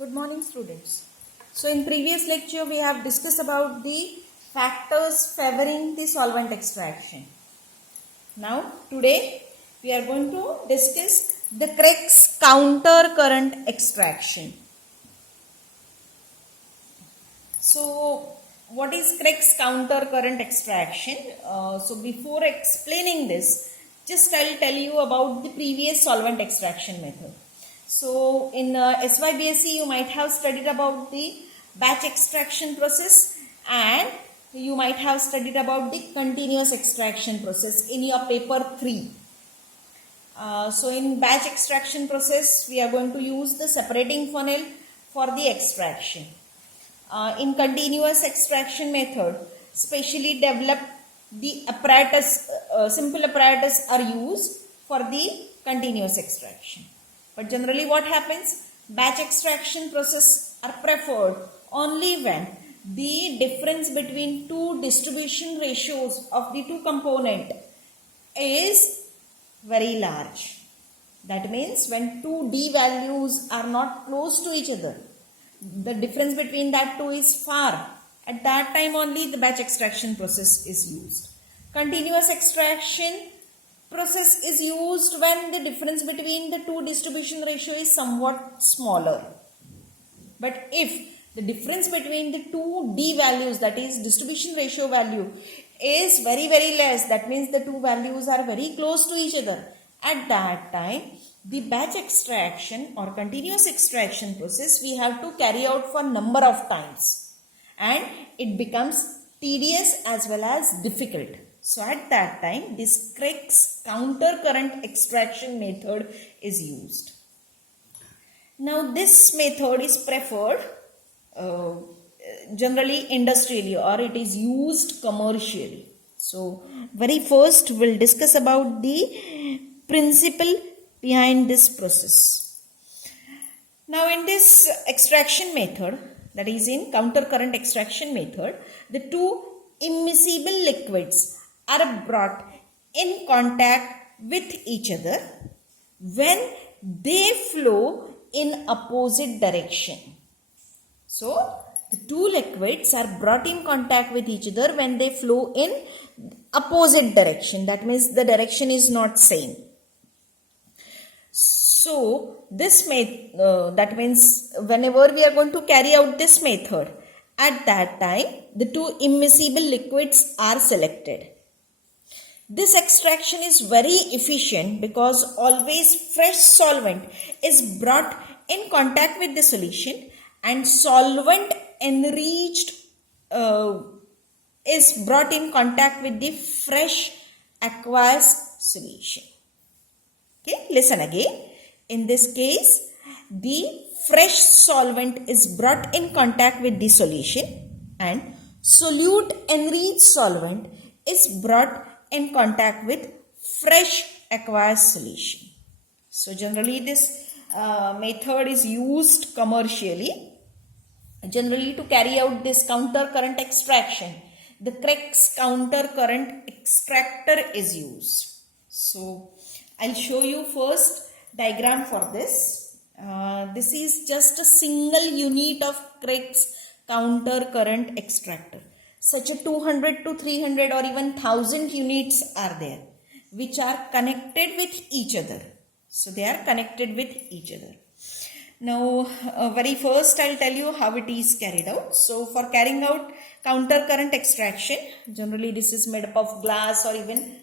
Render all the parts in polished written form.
Good morning, students. So in previous lecture we have discussed about the factors favoring the solvent extraction. Now today we are going to discuss the Craig's counter current extraction. So what is Craig's counter current extraction? So before explaining this, just I'll tell you about the previous solvent extraction method. So in SYBSE you might have studied about the batch extraction process and you might have studied about the continuous extraction process in your paper 3. So in batch extraction process we are going to use the separating funnel for the extraction. In continuous extraction method, specially developed the apparatus, simple apparatus are used for the continuous extraction. But generally what happens? Batch extraction process are preferred only when the difference between two distribution ratios of the two component is very large. That means when two D values are not close to each other, the difference between that two is far. At that time only the batch extraction process is used. Continuous extraction process is used when the difference between the two distribution ratio is somewhat smaller. But if the difference between the two D values, that is distribution ratio value, is very less, that means the two values are very close to each other. At that time, the batch extraction or continuous extraction process we have to carry out for number of times and it becomes tedious as well as difficult. So at that time this Craig's counter current extraction method is used. Now this method is preferred generally industrially or it is used commercially. So very first we'll discuss about the principle behind this process. Now in this extraction method, that is in counter current extraction method, the two immiscible liquids are brought in contact with each other when they flow in opposite direction. So the two liquids are brought in contact with each other when they flow in opposite direction. That means the direction is not same. So this that means whenever we are going to carry out this method, at that time the two immiscible liquids are selected. This extraction is very efficient because always fresh solvent is brought in contact with the solution and solvent enriched is brought in contact with the fresh aqueous solution. Okay, listen again. In this case, the fresh solvent is brought in contact with the solution and solute enriched solvent is brought in contact with fresh aqueous solution. So generally this method is used commercially. Generally to carry out this counter current extraction, the Craig's counter current extractor is used. So I'll show you first diagram for this. This is just a single unit of Craig's counter current extractor. Such a 200 to 300 or even 1000 units are there which are connected with each other. So they are connected with each other. Now very first I'll tell you how it is carried out. So for carrying out counter current extraction, generally this is made up of glass or even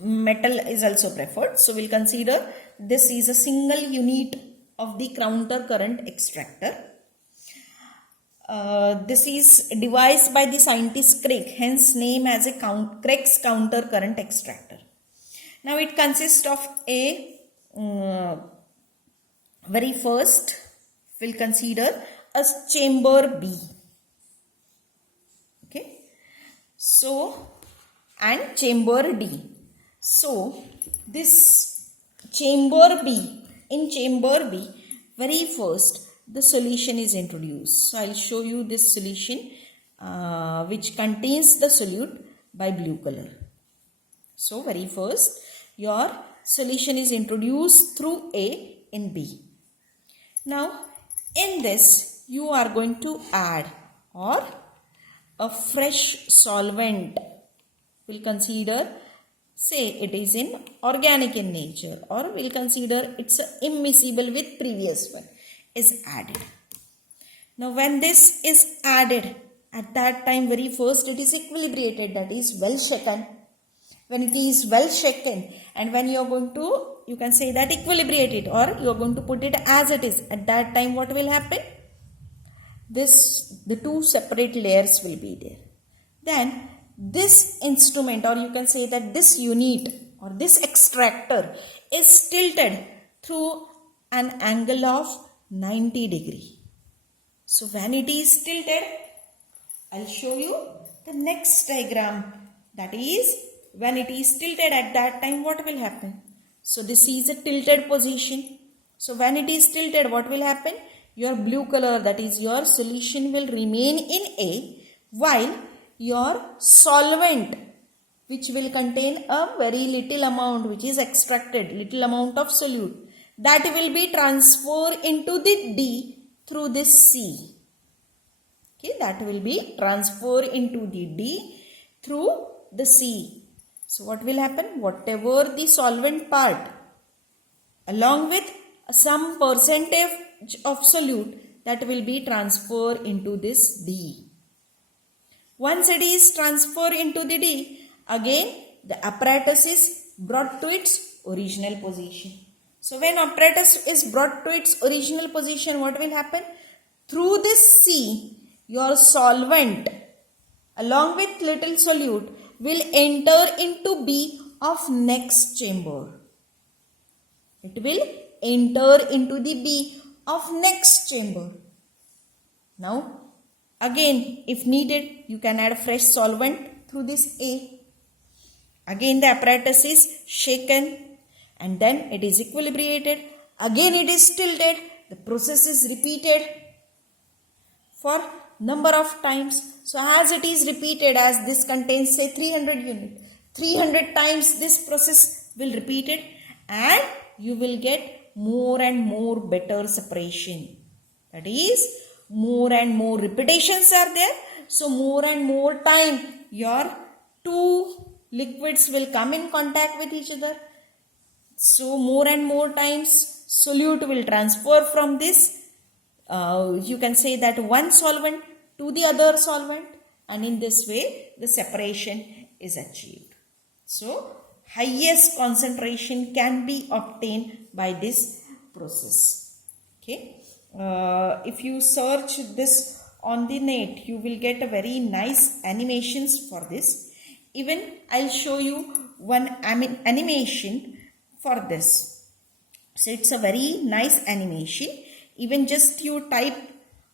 metal is also preferred. So we'll consider this is a single unit of the counter current extractor. This is devised by the scientist Craig, hence name as a Craig's counter current extractor. Now it consists of a very first we'll consider a chamber B. Okay, so and chamber D. So this chamber B, in chamber B, very first the solution is introduced. So I'll show you this solution which contains the solute by blue color. So very first your solution is introduced through A in B. Now in this you are going to add or a fresh solvent. We'll consider, say it is in organic in nature, or we'll consider it's immiscible with previous one is added. Now when this is added, at that time very first it is equilibrated, that is well shaken. When it is well shaken and when you are going to, you can say that equilibrate it, or you are going to put it as it is, at that time what will happen? The two separate layers will be there. Then this instrument, or you can say that this unit or this extractor is tilted through an angle of 90 degree. So when it is tilted, I'll show you the next diagram. That is, when it is tilted, at that time what will happen? So this is a tilted position. So when it is tilted, what will happen? Your blue color, that is your solution, will remain in A, while your solvent, which will contain a very little amount, which is extracted, little amount of solute, that will be transferred into the D through this C. Okay, that will be transferred into the D through the C. So what will happen? Whatever the solvent part along with some percentage of solute, that will be transferred into this D. Once it is transferred into the D, again the apparatus is brought to its original position. So when apparatus is brought to its original position, what will happen? Through this C, your solvent along with little solute will enter into B of next chamber. It will enter into the B of next chamber. Now again, if needed, you can add fresh solvent through this A. Again the apparatus is shaken and then it is equilibrated. Again it is tilted. The process is repeated for number of times. So as it is repeated, as this contains say 300 units, 300 times this process will repeat it, and you will get more and more better separation. That is, more and more repetitions are there. So more and more time your two liquids will come in contact with each other. So more and more times solute will transfer from this, you can say that one solvent to the other solvent, and in this way the separation is achieved. So highest concentration can be obtained by this process. Okay. If you search this on the net, you will get a very nice animations for this. Even I'll show you one animation for this. So it's a very nice animation. Even just you type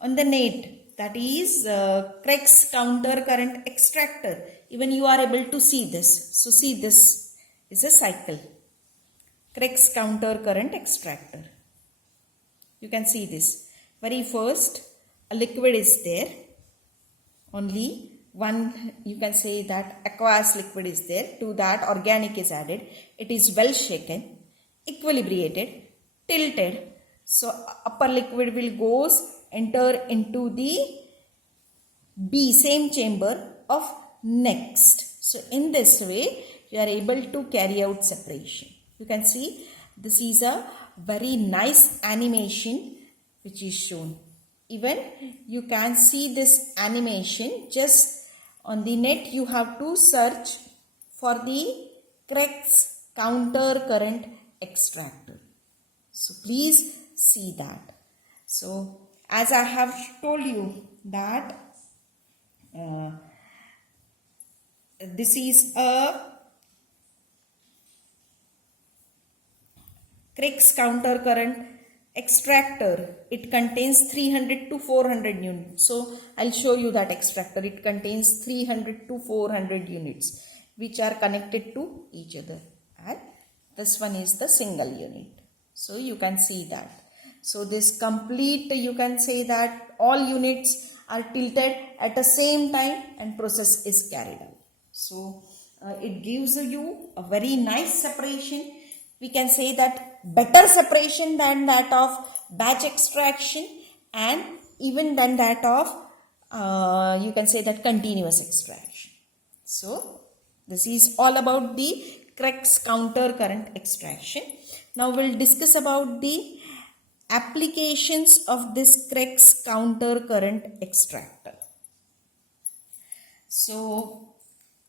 on the net, that is Craig's counter current extractor, even you are able to see this. So see, this is a cycle, Craig's counter current extractor. You can see this. Very first, a liquid is there, only one, you can say that aqueous liquid is there. To that organic is added. It is well shaken, equilibrated, tilted. So upper liquid will enter into the B, same chamber of next. So in this way you are able to carry out separation. You can see this is a very nice animation which is shown. Even you can see this animation just on the net. You have to search for the Craig's counter current extractor. So please see that. So as I have told you that this is a Craig's counter current extractor. It contains 300 to 400 units. So I'll show you that extractor. It contains 300 to 400 units which are connected to each other, and this one is the single unit. So you can see that. So this complete, you can say that all units are tilted at the same time and process is carried out. So it gives you a very nice separation. We can say that better separation than that of batch extraction and even than that of you can say that continuous extraction. So this is all about the Krebs counter current extraction. Now we'll discuss about the applications of this Krebs counter current extractor. So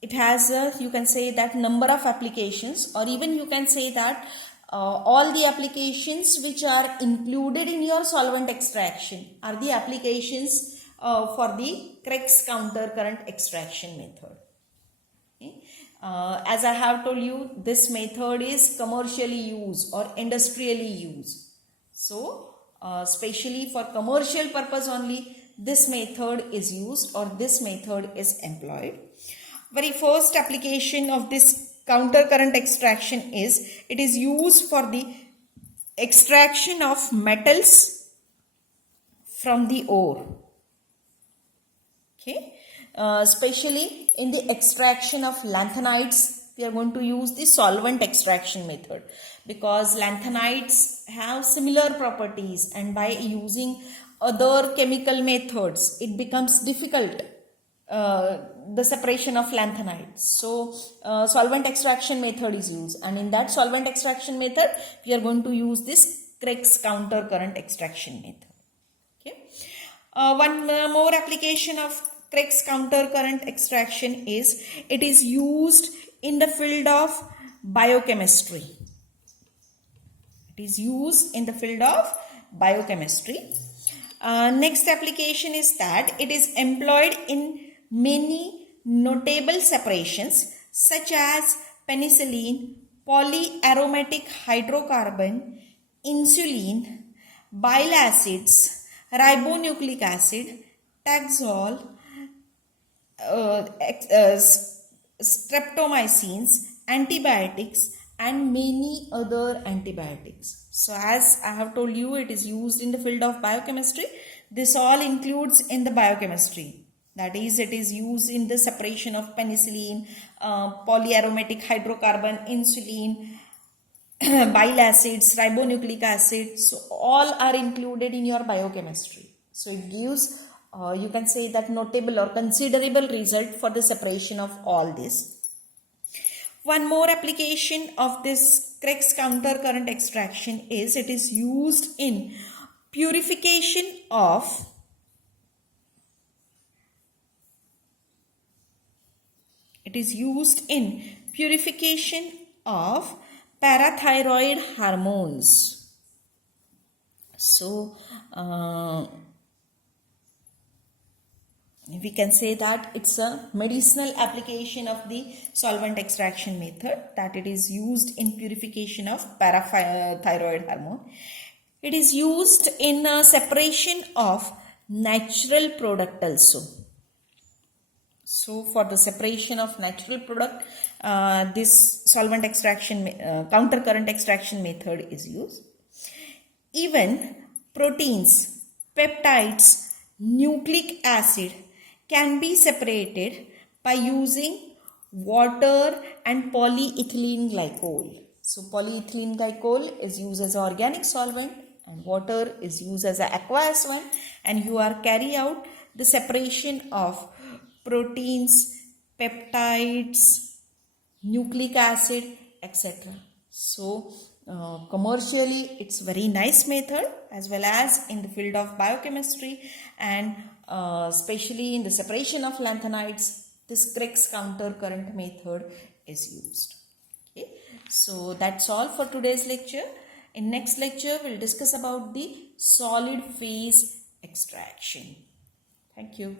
it has a, you can say that number of applications, or even you can say that all the applications which are included in your solvent extraction are the applications for the Krebs counter current extraction method. Okay. As I have told you, this method is commercially used or industrially used. So especially for commercial purpose only this method is used or this method is employed. Very first application of this counter current extraction is it is used for the extraction of metals from the ore. Okay, especially in the extraction of lanthanides, we are going to use the solvent extraction method because lanthanides have similar properties, and by using other chemical methods it becomes difficult the separation of lanthanides. So solvent extraction method is used, and in that solvent extraction method we are going to use this Krebs counter current extraction method. Okay. One more application of Krebs counter current extraction is it is used in the field of biochemistry. It is used in the field of biochemistry. Next application is that it is employed in many notable separations such as penicillin, polyaromatic hydrocarbon, insulin, bile acids, ribonucleic acid, Taxol, streptomycins, antibiotics, and many other antibiotics. So as I have told you, it is used in the field of biochemistry. This all includes in the biochemistry. That is, it is used in the separation of penicillin, polyaromatic hydrocarbon, insulin, bile acids, ribonucleic acid. So all are included in your biochemistry. So it gives you can say that notable or considerable result for the separation of all this. One more application of this Krebs counter current extraction is it is used in purification of parathyroid hormones. So we can say that it's a medicinal application of the solvent extraction method, that it is used in purification of parathyroid hormone. It is used in separation of natural product also. So for the separation of natural product, this solvent extraction counter current extraction method is used. Even proteins, peptides, nucleic acid can be separated by using water and polyethylene glycol. So polyethylene glycol is used as an organic solvent and water is used as an aqueous one, and you are carry out the separation of proteins, peptides, nucleic acid, etc. So commercially it's very nice method, as well as in the field of biochemistry, and especially in the separation of lanthanides, this Krebs counter current method is used. Okay. So that's all for today's lecture. In next lecture we'll discuss about the solid phase extraction. Thank you.